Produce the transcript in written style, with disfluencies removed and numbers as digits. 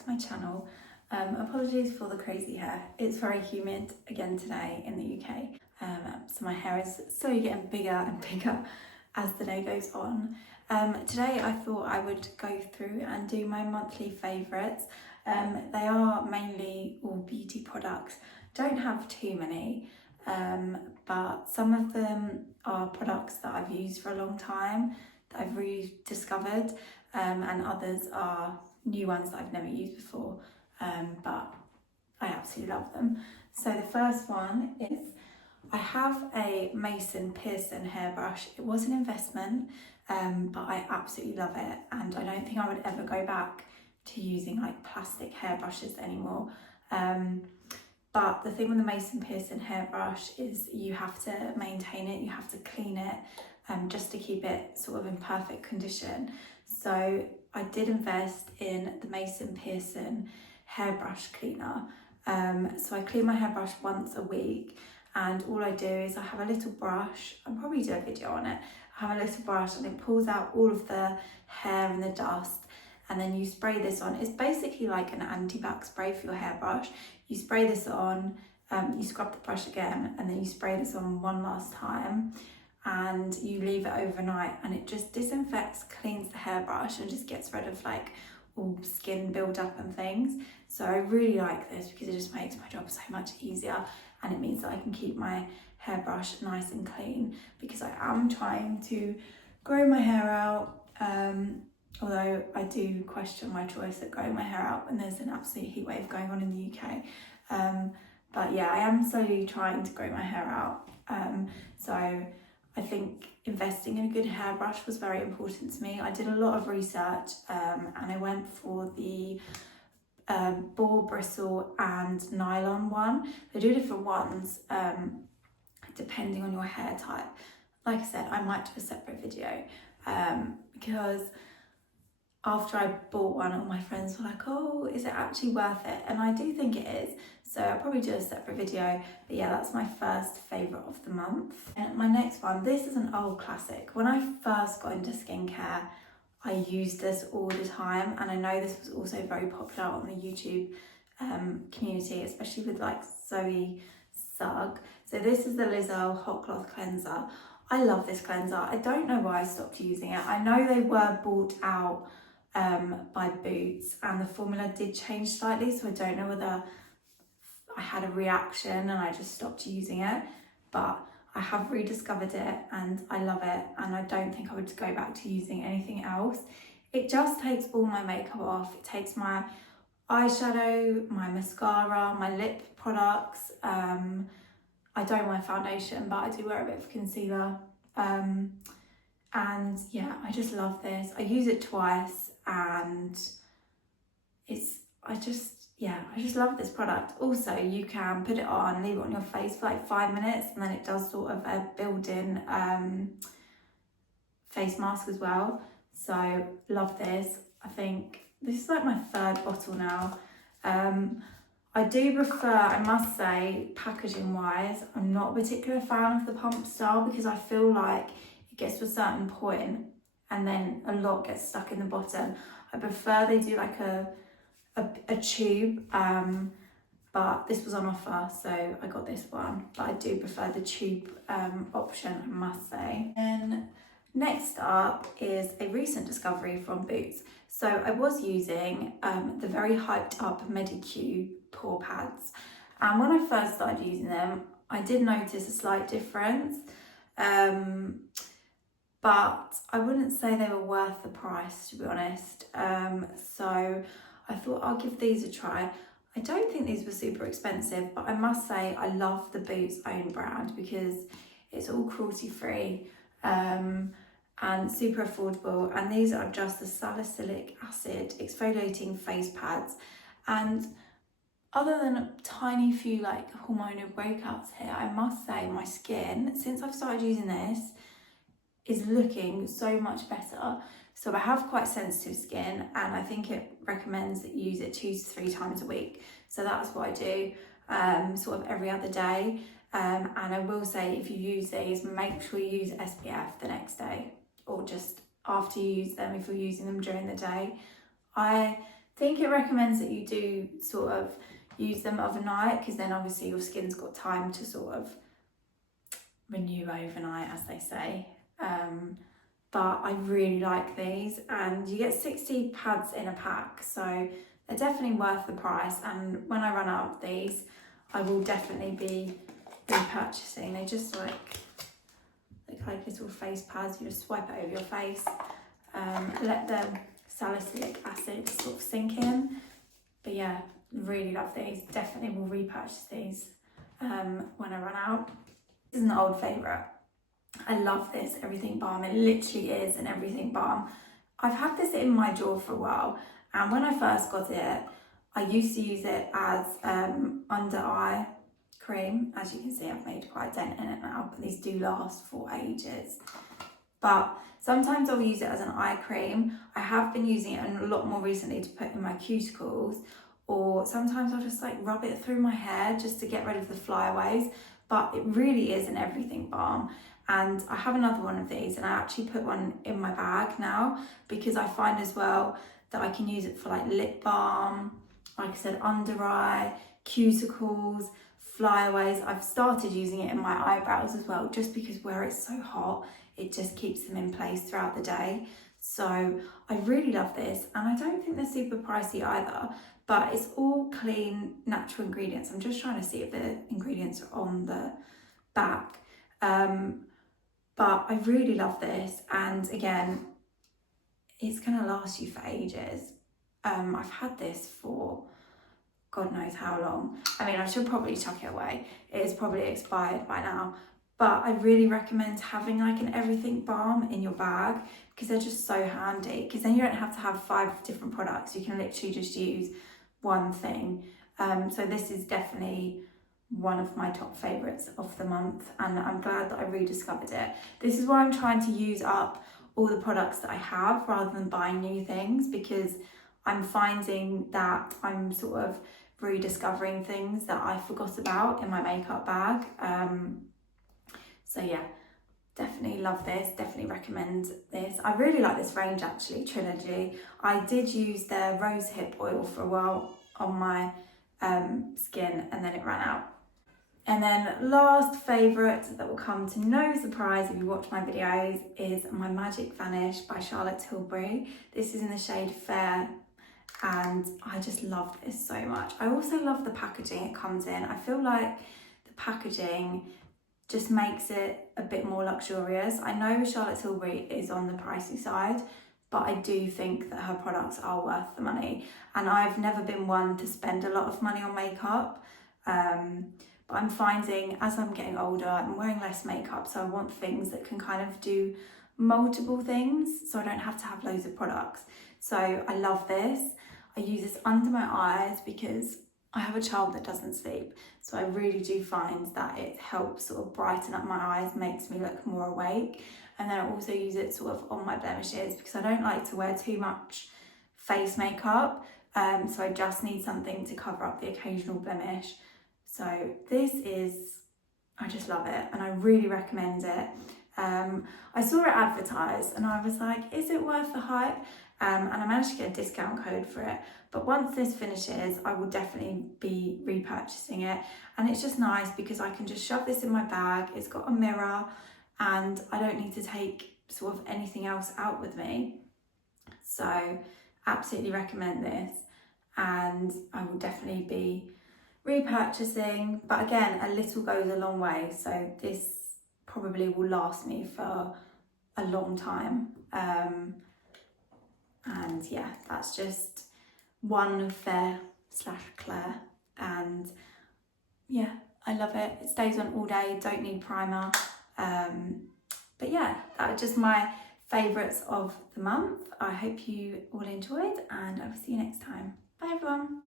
back to my channel. Apologies for the crazy hair. It's very humid again today in the UK, so my hair is slowly getting bigger and bigger as the day goes on. Today I thought I would go through and do my monthly favourites. They are mainly all beauty products. Don't have too many, but some of them are products that I've used for a long time that I've rediscovered, and others are new ones that I've never used before, but I absolutely love them. So the first one is, I have a Mason Pearson hairbrush. It was an investment, but I absolutely love it, and I don't think I would ever go back to using like plastic hairbrushes anymore. But the thing with the Mason Pearson hairbrush is you have to maintain it, you have to clean it, just to keep it sort of in perfect condition. So I did invest in the Mason Pearson hairbrush cleaner. So I clean my hairbrush once a week, and all I do is I have a little brush. I'll probably do a video on it. I have a little brush and it pulls out all of the hair and the dust, and then you spray this on. It's basically like an anti-bac spray for your hairbrush. You spray this on, you scrub the brush again, and then you spray this on one last time, and you leave it overnight, and it just disinfects, cleans the hairbrush, and just gets rid of like all skin build-up and things. So I really like this because it just makes my job so much easier, and it means that I can keep my hairbrush nice and clean, because I am trying to grow my hair out, although I do question my choice at growing my hair out when there's an absolute heat wave going on in the UK. But yeah, I am slowly trying to grow my hair out. So I think investing in a good hairbrush was very important to me. I did a lot of research, and I went for the boar bristle and nylon one. They do different ones depending on your hair type. Like I said, I might do a separate video, because after I bought one, all my friends were like, oh, is it actually worth it? And I do think it is. So I'll probably do a separate video. But yeah, that's my first favourite of the month. And my next one, this is an old classic. When I first got into skincare, I used this all the time. And I know this was also very popular on the YouTube community, especially with like Zoe Sugg. So this is the Lizzo Hot Cloth Cleanser. I love this cleanser. I don't know why I stopped using it. I know they were bought out by Boots, and the formula did change slightly, so I don't know whether I had a reaction and I just stopped using it, but I have rediscovered it and I love it, and I don't think I would go back to using anything else. It just takes all my makeup off. It takes my eyeshadow, my mascara, my lip products. I don't wear foundation, but I do wear a bit of concealer. And yeah, I just love this. I use it twice, and I just love this product. Also, you can put it on, leave it on your face for like 5 minutes, and then it does sort of a built-in face mask as well. So love this. I think this is like my third bottle now. I do prefer, I must say, packaging wise, I'm not a particular fan of the pump style, because I feel like it gets to a certain point and then a lot gets stuck in the bottom. I prefer they do like a tube, but this was on offer, so I got this one. But I do prefer the tube option, I must say. And next up is a recent discovery from Boots. So I was using the very hyped up Medicube pore pads, and when I first started using them, I did notice a slight difference, but I wouldn't say they were worth the price, to be honest. So I thought I'll give these a try. I don't think these were super expensive, but I must say I love the Boots own brand because it's all cruelty free, and super affordable. And these are just the salicylic acid exfoliating face pads, and other than a tiny few like hormonal breakouts here, I must say my skin, since I've started using this, is looking so much better. So I have quite sensitive skin, and I think it recommends that you use it 2 to 3 times a week. So that's what I do, sort of every other day. And I will say, if you use these, make sure you use SPF the next day, or just after you use them if you're using them during the day. think it recommends that you do sort of use them overnight, because then obviously your skin's got time to sort of renew overnight, as they say. But I really like these, and you get 60 pads in a pack, so they're definitely worth the price. And when I run out of these, I will definitely be repurchasing. They just look like little face pads. You just swipe it over your face, let the salicylic acid sort of sink in. But yeah, really love these. Definitely will repurchase these when I run out. This is an old favourite. I love this everything balm. It literally is an everything balm. I've had this in my drawer for a while, and when I first got it, I used to use it as under eye cream. As you can see, I've made quite a dent in it now, but these do last for ages. But sometimes I'll use it as an eye cream. I have been using it a lot more recently to put in my cuticles, or sometimes I'll just like rub it through my hair just to get rid of the flyaways. But it really is an everything balm. And I have another one of these, and I actually put one in my bag now, because I find as well that I can use it for like lip balm, like I said, under eye, cuticles, flyaways. I've started using it in my eyebrows as well, just because where it's so hot, it just keeps them in place throughout the day. So I really love this, and I don't think they're super pricey either, but it's all clean, natural ingredients. I'm just trying to see if the ingredients are on the back. But I really love this, and again, it's gonna last you for ages. I've had this for God knows how long. I mean, I should probably chuck it away. It is probably expired by now, but I really recommend having like an everything balm in your bag, because they're just so handy, because then you don't have to have 5 different products. You can literally just use one thing. So this is definitely one of my top favourites of the month, and I'm glad that I rediscovered it. This is why I'm trying to use up all the products that I have rather than buying new things, because I'm finding that I'm sort of rediscovering things that I forgot about in my makeup bag. So yeah, definitely love this, definitely recommend this. I really like this range actually, Trilogy. I did use their rose hip oil for a while on my skin, and then it ran out. And then last favourite that will come to no surprise if you watch my videos is my Magic Vanish by Charlotte Tilbury. This is in the shade Fair, and I just love this so much. I also love the packaging it comes in. I feel like the packaging just makes it a bit more luxurious. I know Charlotte Tilbury is on the pricey side, but I do think that her products are worth the money. And I've never been one to spend a lot of money on makeup. But I'm finding as I'm getting older, I'm wearing less makeup, so I want things that can kind of do multiple things, so I don't have to have loads of products. So I love this. I use this under my eyes because I have a child that doesn't sleep, so I really do find that it helps sort of brighten up my eyes, makes me look more awake. And then I also use it sort of on my blemishes, because I don't like to wear too much face makeup, so I just need something to cover up the occasional blemish. So this is, I just love it, and I really recommend it. I saw it advertised and I was like, is it worth the hype? And I managed to get a discount code for it. But once this finishes, I will definitely be repurchasing it. And it's just nice because I can just shove this in my bag. It's got a mirror and I don't need to take sort of anything else out with me. So absolutely recommend this, and I will definitely be repurchasing. But again, a little goes a long way. So this probably will last me for a long time. And yeah, that's just one Fair / Claire, and yeah, I love it. It stays on all day, don't need primer. But yeah, that are just my favourites of the month. I hope you all enjoyed, and I will see you next time. Bye everyone.